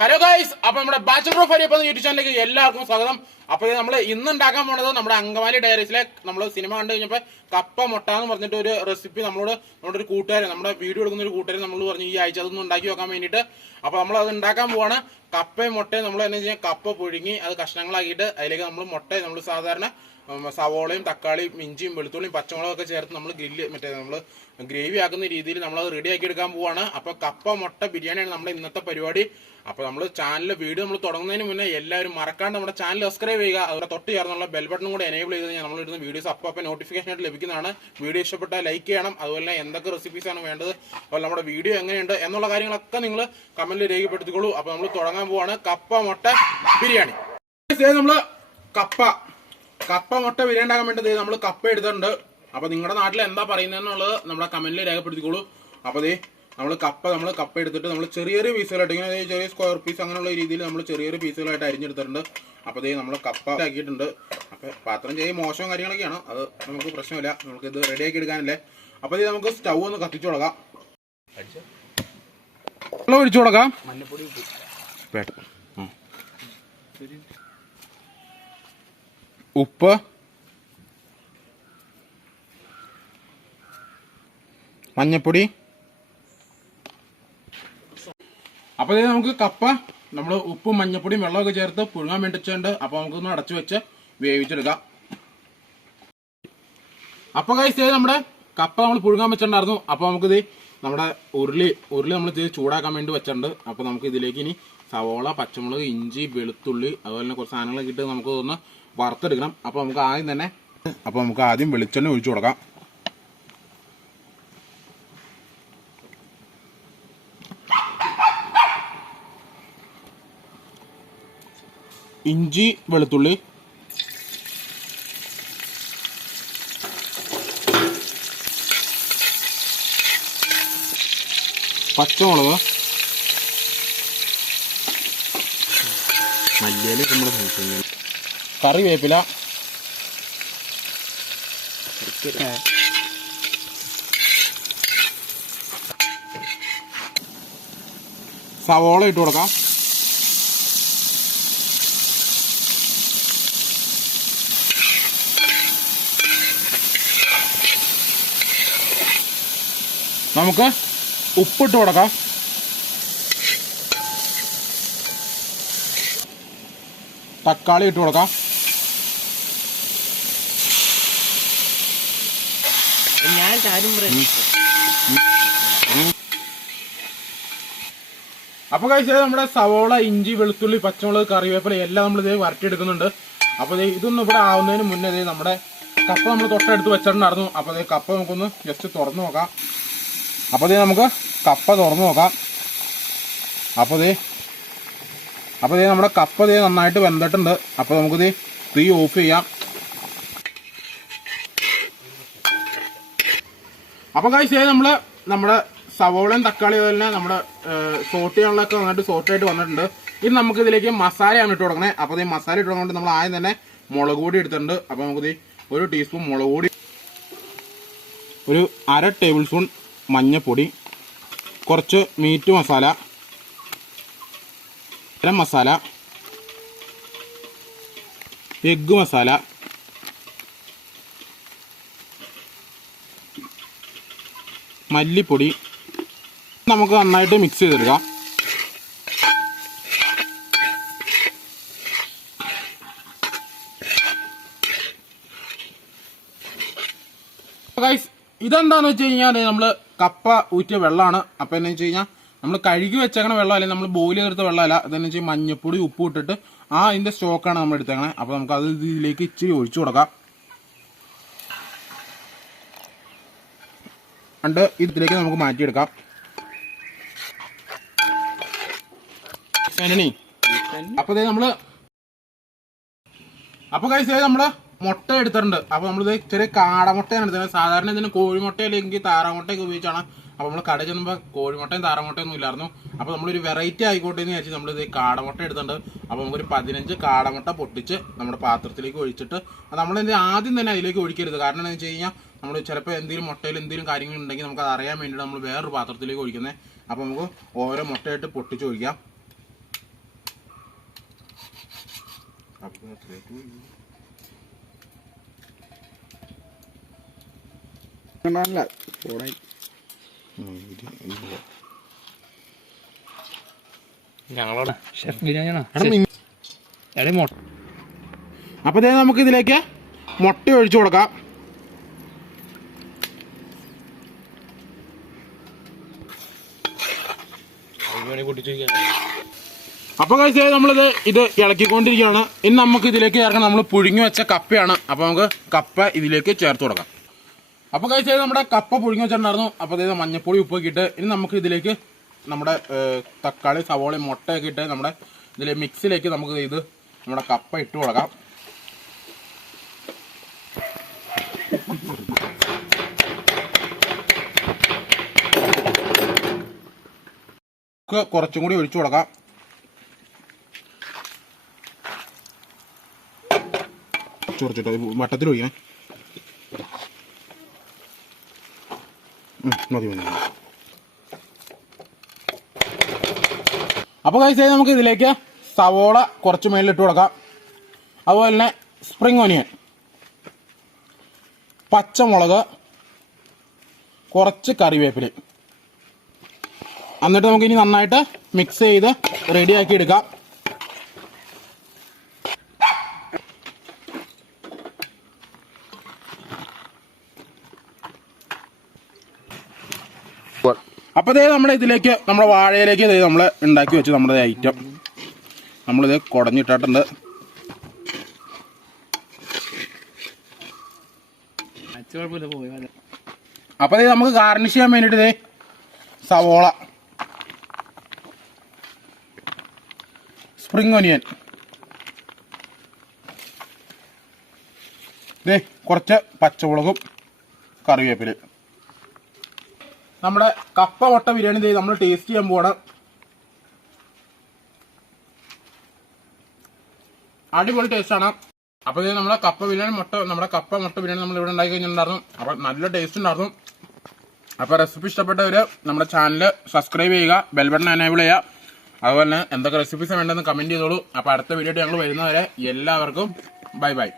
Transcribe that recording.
Hello guys അപ്പൊ നമ്മുടെ bachelor of ഹരിയപ്പ YouTube ചാനലിലേക്ക് എല്ലാവർക്കും സ്വാഗതം. അപ്പൊ നമ്മൾ ഇന്ന് ഉണ്ടാക്കാൻ പോണത് നമ്മുടെ അങ്കമാലി ഡയറീസിലെ നമ്മൾ സിനിമ കണ്ടു കഴിഞ്ഞപ്പോൾ കപ്പ മുട്ട എന്ന് പറഞ്ഞിട്ട് ഒരു റെസിപ്പി നമ്മളോട് നമ്മുടെ ഒരു കൂട്ടുകാരൻ നമ്മുടെ വീഡിയോ എടുക്കുന്ന ഒരു കൂട്ടുകാരൻ നമ്മൾ പറഞ്ഞു ഈ ആഴ്ച അതൊന്നും ഉണ്ടാക്കി വെക്കാൻ വേണ്ടിയിട്ട്. അപ്പൊ നമ്മൾ അത് ഉണ്ടാക്കാൻ പോവാണ്. കപ്പയും മുട്ടയും നമ്മൾ എന്താ കഴിഞ്ഞാൽ കപ്പ പുഴുങ്ങി അത് കഷ്ണങ്ങളാക്കിയിട്ട് അതിലേക്ക് നമ്മൾ മുട്ട നമ്മൾ സാധാരണ സവോളയും തക്കാളിയും ഇഞ്ചിയും വെളുത്തുള്ളിയും പച്ചമുളകും ഒക്കെ ചേർത്ത് നമ്മൾ ഗ്രില്ല് മറ്റേ നമ്മൾ ഗ്രേവി ആക്കുന്ന രീതിയിൽ നമ്മൾ അത് റെഡി ആക്കി എടുക്കാൻ പോവാണ്. അപ്പോൾ കപ്പ മുട്ട ബിരിയാണിയാണ് നമ്മുടെ ഇന്നത്തെ പരിപാടി. അപ്പോൾ നമ്മൾ ചാനൽ വീഡിയോ നമ്മൾ തുടങ്ങുന്നതിന് മുന്നേ എല്ലാവരും മറക്കാണ്ട് നമ്മുടെ ചാനൽ സബ്സ്ക്രൈബ് ചെയ്യുക. അതുപോലെ തൊട്ട് ചേർന്നുള്ള ബെൽ ബട്ടൺ കൂടെ എനേബിൾ ചെയ്ത് കഴിഞ്ഞാൽ നമ്മൾ ഇടുന്ന വീഡിയോസ് അപ്പോൾ അപ്പോൾ നോട്ടിഫിക്കേഷൻ ആയിട്ട് ലഭിക്കുന്നതാണ്. വീഡിയോ ഇഷ്ടപ്പെട്ടാൽ ലൈക്ക് ചെയ്യണം. അതുപോലെ എന്തൊക്കെ റെസിപ്പീസ് ആണ് വേണ്ടത്? അതുപോലെ നമ്മുടെ വീഡിയോ എങ്ങനെയുണ്ട്? എന്നുള്ള കാര്യങ്ങളൊക്കെ നിങ്ങൾ കമന്റിൽ രേഖപ്പെടുത്തിക്കോളൂ. അപ്പോൾ നമ്മൾ തുടങ്ങാൻ പോവാണ് കപ്പ മുട്ട ബിരിയാണി. നമ്മൾ കപ്പ കപ്പ മുട്ട ബിരിയാണി ഉണ്ടാക്കാൻ വേണ്ടി നമ്മൾ കപ്പ എടുത്തിട്ടുണ്ട്. അപ്പൊ നിങ്ങളുടെ നാട്ടിൽ എന്താ പറയുന്നതെന്നുള്ളത് നമ്മുടെ കമന്റിൽ രേഖപ്പെടുത്തിക്കോളൂ. അപ്പൊ ദേ നമ്മൾ കപ്പ നമ്മൾ കപ്പ എടുത്തിട്ട് നമ്മൾ ചെറിയ ചെറിയ പീസുകളായിട്ട് ഇങ്ങനെ ചെറിയ സ്ക്വയർ പീസ് അങ്ങനെയുള്ള രീതിയിൽ നമ്മൾ ചെറിയ ചെറിയ പീസുകളായിട്ട് അരിഞ്ഞെടുത്തിട്ടുണ്ട്. അപ്പോൾ ദേ നമ്മൾ കപ്പ ആക്കിയിട്ടുണ്ട് അപ്പൊ പാത്രം ചെയ്യും മോശവും കാര്യങ്ങളൊക്കെയാണ്. അത് നമുക്ക് പ്രശ്നമില്ല. നമുക്ക് ഇത് റെഡി ആക്കി എടുക്കാനല്ലേ. അപ്പൊ ദേ നമുക്ക് സ്റ്റൗ ഒന്ന് കത്തിച്ചു കൊടുക്കാം വെള്ളം ഒഴിച്ചു കൊടുക്കാം. മഞ്ഞപ്പൊടി ഉപ്പ്. മഞ്ഞപ്പൊടി. അപ്പോൾ ഇത് നമുക്ക് കപ്പ നമ്മൾ ഉപ്പും മഞ്ഞപ്പൊടിയും വെള്ളമൊക്കെ ചേർത്ത് പുഴുങ്ങാൻ വേണ്ടിച്ചുണ്ട് അപ്പോൾ അപ്പൊ നമുക്കൊന്ന് അടച്ചു വെച്ച് വേവിച്ചെടുക്കാം. അപ്പോൾ കഴിച്ച് ചെയ്ത് നമ്മുടെ കപ്പ നമ്മൾ പുഴുങ്ങാൻ വെച്ചിട്ടുണ്ടായിരുന്നു. അപ്പോൾ നമുക്കിത് നമ്മുടെ ഉരുളി ഉരുളി നമ്മൾ ഇത് ചൂടാക്കാൻ വേണ്ടി വെച്ചിട്ടുണ്ട്. അപ്പോൾ നമുക്ക് ഇതിലേക്ക് ഇനി സവോള പച്ചമുളക് ഇഞ്ചി വെളുത്തുള്ളി അതുപോലെ തന്നെ കുറച്ച് സാധനങ്ങളൊക്കെ ഇട്ട് നമുക്ക് ഒന്ന് വറുത്തെടുക്കണം. അപ്പൊ നമുക്ക് ആദ്യം തന്നെ അപ്പൊ നമുക്ക് ആദ്യം വെളിച്ചെണ്ണ ഒഴിച്ചു കൊടുക്കാം. ഇഞ്ചി വെളുത്തുള്ളി. പച്ചമുളക്. മല്ലിയില നമ്മൾ നോക്കുന്നത് കറിവേപ്പില. സവോള ഇട്ട് കൊടുക്കാം. നമുക്ക് ഉപ്പിട്ട് കൊടുക്കാം. തക്കാളി ഇട്ട് കൊടുക്കാം. ഞാൻ ചാരും അപ്പൊ കഴിച്ചത് നമ്മുടെ സവോള ഇഞ്ചി വെളുത്തുള്ളി പച്ചമുളക് കറിവേപ്പില എല്ലാം നമ്മൾ ഇതേ വരട്ടിയെടുക്കുന്നുണ്ട്. അപ്പൊ ദേ ഇതൊന്നും ഇവിടെ ആവുന്നതിന് മുന്നേ ദേ നമ്മുടെ കപ്പ നമ്മൾ തൊട്ടടുത്ത് വെച്ചിട്ടുണ്ടായിരുന്നു. അപ്പൊ അതേ കപ്പ നമുക്കൊന്ന് ജസ്റ്റ് തുറന്നു നോക്കാം. അപ്പൊ ദേ നമുക്ക് കപ്പ തുറന്നു നോക്കാം. അപ്പൊ ദേ അപ്പൊ ദേ നമ്മുടെ കപ്പ ദേ നന്നായിട്ട് വെന്തിട്ടുണ്ട് അപ്പൊ നമുക്കിത് തീ ഓഫ് ചെയ്യാം. അപ്പൊ കാഴ്ച നമ്മൾ നമ്മുടെ സവോളയും തക്കാളി തന്നെ നമ്മുടെ സോട്ട് ചെയ്യാനുള്ളതൊക്കെ സോട്ട് സോട്ടായിട്ട് വന്നിട്ടുണ്ട്. ഇനി നമുക്ക് ഇതിലേക്ക് മസാലയാണ് ഇട്ട് കൊടുക്കണേ. അപ്പോൾ ഈ മസാല ഇട്ട് കൊടുക്കുന്നത് നമ്മൾ ആദ്യം തന്നെ മുളക് പൊടി എടുത്തിട്ടുണ്ട്. അപ്പോൾ നമുക്ക് ഒരു ടീസ്പൂൺ മുളക് പൊടി ഒരു അര ടേബിൾ സ്പൂൺ മഞ്ഞപ്പൊടി കുറച്ച് മീറ്റ് മസാല ഗരം മസാല എഗ് മസാല മല്ലിപ്പൊടി നമുക്ക് നന്നായിട്ട് മിക്സ് ചെയ്തെടുക്കാം. ഇതെന്താന്ന് വെച്ച് കഴിഞ്ഞാൽ നമ്മൾ കപ്പ ഊറ്റിയ വെള്ളമാണ്. അപ്പൊ എന്ന് വെച്ച് കഴിഞ്ഞാൽ നമ്മൾ കഴുകി വെച്ചേക്കണ വെള്ളം അല്ലെങ്കിൽ നമ്മൾ ബോയിൽ ചെയ്തെടുത്ത വെള്ളമല്ല അതെന്ന് വെച്ചാൽ മഞ്ഞപ്പൊടി ഉപ്പ് ഇട്ടിട്ട് ആ അതിന്റെ സ്റ്റോക്കാണ് നമ്മൾ എടുത്തേക്കണേ അപ്പോൾ നമുക്ക് അത് ഇതിലേക്ക് ഇച്ചിരി ഒഴിച്ചു കൊടുക്കാം. ഉണ്ട്. ഇതിലേക്ക് നമുക്ക് മാറ്റിയെടുക്കാം. ശനി അപ്പൊ ദേ നമ്മൾ അപ്പൊ കഴിച്ച് നമ്മൾ മുട്ട എടുത്തിട്ടുണ്ട്. അപ്പൊ നമ്മളിത് ചെറിയ കാടമുട്ടയാണ്. എടുത്തത് സാധാരണ ഇതിന് കോഴിമുട്ട അല്ലെങ്കിൽ താറാമുട്ടയൊക്കെ ഉപയോഗിച്ചാണ് അപ്പൊ നമ്മൾ കടയിൽ ചെന്നുമ്പോൾ കോഴിമുട്ടയും താറമുട്ടയും ഒന്നും ഇല്ലായിരുന്നു. അപ്പൊ നമ്മളൊരു വെറൈറ്റി ആയിക്കോട്ടെ എന്ന് വിചാരിച്ച് നമ്മളിത് കാടമുട്ട എടുത്തിട്ടുണ്ട്. അപ്പൊ നമുക്കൊരു പതിനഞ്ച് കാടമുട്ട പൊട്ടിച്ച് നമ്മുടെ പാത്രത്തിലേക്ക് ഒഴിച്ചിട്ട് നമ്മൾ നമ്മൾ ആദ്യം തന്നെ അതിലേക്ക് ഒഴിക്കരുത്. കാരണം എന്താണെന്ന് വെച്ച് കഴിഞ്ഞാൽ നമ്മൾ ചിലപ്പോൾ എന്തെങ്കിലും മുട്ടയിൽ എന്തെങ്കിലും കാര്യങ്ങൾ ഉണ്ടെങ്കിൽ നമുക്ക് അത് അറിയാൻ വേണ്ടിയിട്ട് നമ്മൾ വേറൊരു പാത്രത്തിലേക്ക് ഒഴിക്കുന്നത് അപ്പോൾ നമുക്ക് ഓരോ മുട്ടയായിട്ട് പൊട്ടിച്ച് ഒഴിക്കാം. പോടാ ഞങ്ങളോട് ഷെഫ് ബിരിയാണിയാണോ എടേ മൊട്ട അപ്പൊ ദേ നമുക്ക് ഇതിലേക്ക് മുട്ട ഒഴിച്ചു കൊടുക്കാം. അപ്പോൾ അപ്പൊ കഴിച്ചാൽ നമ്മളിത് ഇത് ഇളക്കിക്കൊണ്ടിരിക്കുകയാണ്. ഇനി നമുക്ക് ഇതിലേക്ക് ചേർക്കണം. നമ്മൾ പുഴുങ്ങി വെച്ച കപ്പയാണ്. അപ്പൊ നമുക്ക് കപ്പ ഇതിലേക്ക് ചേർത്ത് കൊടുക്കാം. അപ്പൊ കഴിച്ചാൽ നമ്മുടെ കപ്പ പുഴുങ്ങി വെച്ചിട്ടുണ്ടായിരുന്നു അപ്പൊ അതായത് മഞ്ഞപ്പൊടി ഉപ്പൊക്കെ ഇട്ട് ഇനി നമുക്ക് ഇതിലേക്ക് നമ്മുടെ തക്കാളി സവോള മുട്ടയൊക്കെ ഇട്ട് നമ്മുടെ ഇതിലെ മിക്സിലേക്ക് നമുക്ക് ഇത് നമ്മുടെ കപ്പ ഇട്ട് കൊടുക്കാം. കുറച്ചും കൂടി ഒഴിച്ചു കൊടുക്കാം. ചൊറിച്ചിട്ട് വട്ടത്തിൽ ഒഴിക്കണേ മതി മതി. അപ്പോൾ നമുക്ക് ഇതിലേക്ക് സവോള കുറച്ച് മേലിലിട്ട് കൊടുക്കാം. അതുപോലെ തന്നെ സ്പ്രിംഗ് ഒനിയൻ പച്ചമുളക് കുറച്ച് കറിവേപ്പില. എന്നിട്ട് നമുക്ക് ഇനി നന്നായിട്ട് മിക്സ് ചെയ്ത് റെഡിയാക്കി എടുക്കാം. അപ്പോൾ ഇതേ നമ്മുടെ ഇതിലേക്ക് നമ്മുടെ വാഴയിലേക്ക് ഇതേ നമ്മൾ ഉണ്ടാക്കി വെച്ച് നമ്മുടെ ഐറ്റം. നമ്മളിത് കുടഞ്ഞിട്ടിട്ടുണ്ട്. അപ്പോൾ ഇത് നമുക്ക് ഗാർണിഷ് ചെയ്യാൻ വേണ്ടിയിട്ട് ഇതേ സവോള സ്പ്രിംഗ് ഒനിയൻ ഇതേ കുറച്ച് പച്ചമുളകും കറിവേപ്പില. നമ്മുടെ കപ്പ മുട്ട ബിരിയാണി ചെയ്ത് നമ്മൾ ടേസ്റ്റ് ചെയ്യാൻ പോവാണ്. അടിപൊളി ടേസ്റ്റാണ് അപ്പോൾ ഇത് നമ്മുടെ കപ്പ ബിരിയാണി മുട്ട നമ്മുടെ കപ്പ മുട്ട ബിരിയാണി നമ്മൾ ഇവിടെ ഉണ്ടാക്കി കഴിഞ്ഞിട്ടുണ്ടായിരുന്നു. അപ്പോൾ നല്ല ടേസ്റ്റ് ഉണ്ടായിരുന്നു. അപ്പോൾ റെസിപ്പി ഇഷ്ടപ്പെട്ടവർ നമ്മുടെ ചാനൽ സബ്സ്ക്രൈബ് ചെയ്യുക ബെൽ ബട്ടൺ എനേബിൾ ചെയ്യുക. അതുപോലെ തന്നെ എന്തൊക്കെ റെസിപ്പീസ് വേണ്ടതെന്ന് കമന്റ് ചെയ്തോളൂ. അപ്പോൾ അടുത്ത വീഡിയോ ഞങ്ങൾ വരുന്നവരെ എല്ലാവർക്കും ബൈ ബൈ